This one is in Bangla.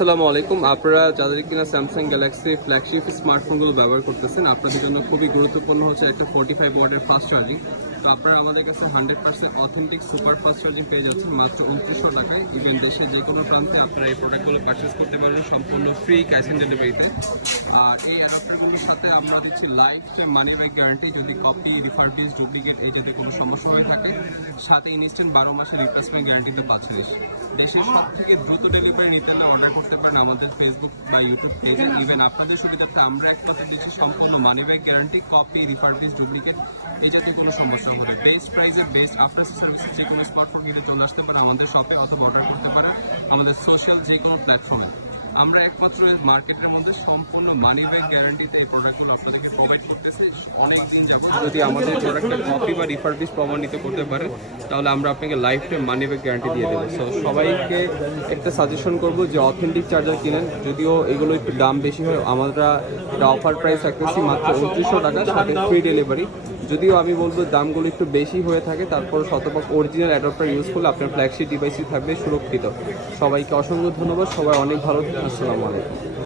আসসালামু আলাইকুম। আপনারা যাদের কিনা স্যামসাং গ্যালাক্সি ফ্ল্যাগশিপ স্মার্টফোনগুলো ব্যবহার করতেছেন, আপনাদের জন্য খুবই গুরুত্বপূর্ণ হচ্ছে একটা 45 ওয়াটের ফাস্ট চার্জিং। তো আপনারা আমাদের কাছে 100% অথেন্টিক সুপার ফাস্ট চার্জিং পেয়ে যাচ্ছেন মাত্র 2900 টাকায়। ইভেন দেশের যে কোনো প্রান্তে আপনারা এই প্রোডাক্টগুলো পারচেস করতে পারবেন সম্পূর্ণ ফ্রি ক্যাশ অন ডেলিভারিতে। আর এই অ্যাডাপ্টারগুলোর সাথে আমরা দিচ্ছি life time money back guarantee. যদি কপি, রিফারবিশ, ডুপ্লিকেট এই যাতে কোনো সমস্যা হয়ে থাকে, সাথে ইনস্ট্যান্ট 12 মাসের রিপ্লেসমেন্ট গ্যারান্টিতে পাচ্ছেন। দেশের সব থেকে দ্রুত ডেলিভারি নিতে হলে অর্ডার করতে পারেন আমাদের ফেসবুক বা ইউটিউব পেজে। ইভেন আপনাদের সুবিধার্থে আমরা এক কথা দিচ্ছি সম্পূর্ণ money back guarantee, copy, refurbish, duplicate এই জাতীয় কোনো সমস্যা হলে বেস্ট প্রাইসে বেস্ট আফটার সার্ভিস যে কোনো স্মার্টফোন কিনে চলে আসতে পারে আমাদের শপে, অথবা অর্ডার করতে পারে আমাদের সোশ্যাল যে কোনো প্ল্যাটফর্মে। আমরা একমাত্র মার্কেটের মধ্যে সম্পূর্ণ মানি ব্যাক গ্যারান্টিতে এই প্রোডাক্টগুলো আপনাদেরকে প্রোভাইড করতেছি অনেক দিন যাবত। যদি আমাদের প্রোডাক্টের কপি বা রিফারবিশ প্রমাণিত করতে পারে, তাহলে আমরা আপনাকে life time money back guarantee দিয়ে দেবো। সো সবাইকে একটা সাজেশন করবো যে অথেন্টিক চার্জার কিনেন। যদিও এগুলো একটু দাম বেশি হয়, আমরা এটা অফার প্রাইস রাখতেছি মাত্র 2900 টাকা, সাথে ফ্রি ডেলিভারি। যদিও আমি বলবো দামগুলো একটু বেশি হয়ে থাকে, তারপর শতভাগ অরিজিনাল অ্যাডাপ্টার ইউজ করলে আপনার ফ্ল্যাগশিপ ডিভাইসই থাকবে সুরক্ষিত। সবাইকে অসংখ্য ধন্যবাদ, সবাই অনেক ভালো থাকুন। আসসালামু আলাইকুম।